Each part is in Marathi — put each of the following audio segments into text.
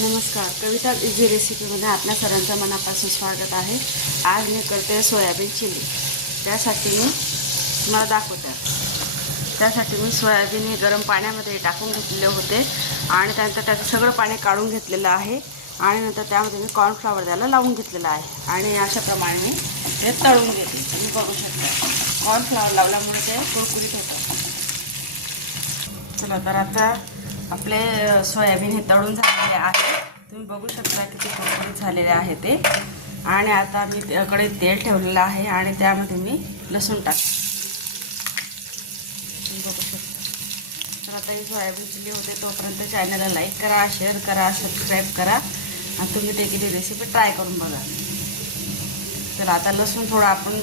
नमस्कार, कविता इझी रेसिपीमध्ये आपल्या सर्वांचं मनापासून स्वागत आहे। आज मी करते सोयाबीन चिली। त्यासाठी मी तुम्हाला दाखवते। त्यासाठी मी सोयाबीन हे गरम पाण्यामध्ये टाकून घेतलेले होते आणि त्यानंतर त्याचं सगळं पाणी काढून घेतलेलं आहे आणि नंतर त्यामध्ये मी कॉर्नफ्लॉवर द्यायला लावून घेतलेलं आहे आणि अशा प्रमाणे मी ते तळून घेते। तुम्ही बघू शकता कॉर्नफ्लॉवर लावल्यामुळे ते कुरकुरीत होतं। चला तर आता आपले सोयाबीन हे तळून झालेले आहे। तुम्ही बघू शकता किती कुरकुरीत झालेले आहे ते। आणि आता मी त्याकडे तेल ठेवलेलं आहे आणि त्यामध्ये मी लसूण टाकते। तुम्ही बघू शकता। तर आता ही सोयाबीन चिली होते तोपर्यंत चॅनलला लाईक करा, शेअर करा, सबस्क्राईब करा आणि तुम्ही देखील ही रेसिपी ट्राय करून बघा। तर आता लसूण थोडा आपण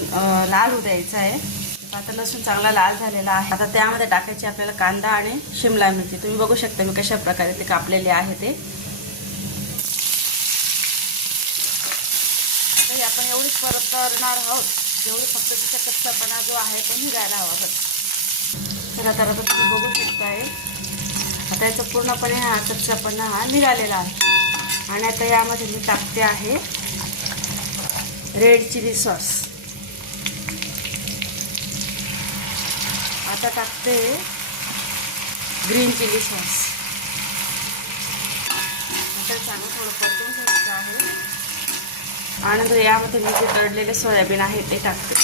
लाल होऊ द्यायचा आहे। आता लसूण चांगला लाल झालेला आहे। आता त्यामध्ये टाकायचे आपल्याला कांदा आणि शिमला मिरची। तुम्ही बघू शकता मी कशा प्रकारे ते कापलेले आहे ते। आता आपण एवढीच परतणार आहोत जेवढी फक्त त्याचा कच्चापणा जो आहे तो निघायला हवा बस। तर आता तुम्ही बघू शकताय आता याचा पूर्णपणे हा कच्चापणा हा निघालेला आहे। आणि आता यामध्ये मी टाकते आहे रेड चिली सॉस। आता टाकते ग्रीन चिली सॉस। आता चांगलं थोडं परतून घ्यायचं आहे आणि यामध्ये मी जे तळलेले सोयाबीन आहे ते टाकते।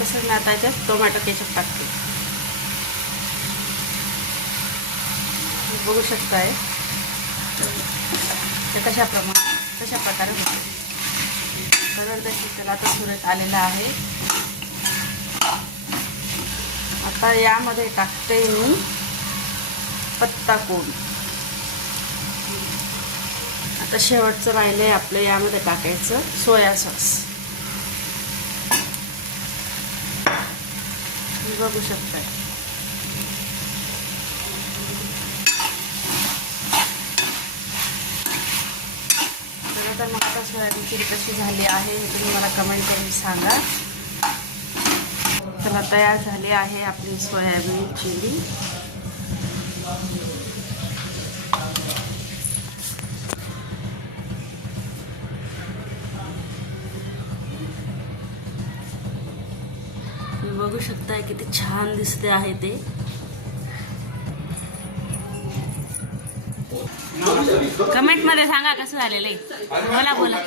तसंच आता याच्यात टोमॅटो केचप टाकते। बघू शकताय ते कशा प्रकारे होते। कलर देखील त्याला आता सुरेख आलेला आहे। आता यामध्ये टाकते मी पत्ता कोबी। आता शेवटचं राहिलंय आपलं यामध्ये टाकायचं सोया सॉस। बघू शकताय तर मग आता सोयाबीन चिली कशी झाली आहे हे तुम्ही मला कमेंट करून सांगा। तर तयार झाली आहे आपली सोयाबीन चिली। तुम्ही बघू शकताय किती छान दिसते आहे ते। कमेंट मध्ये सांगा कसं झालेलं आहे। बोला बोला।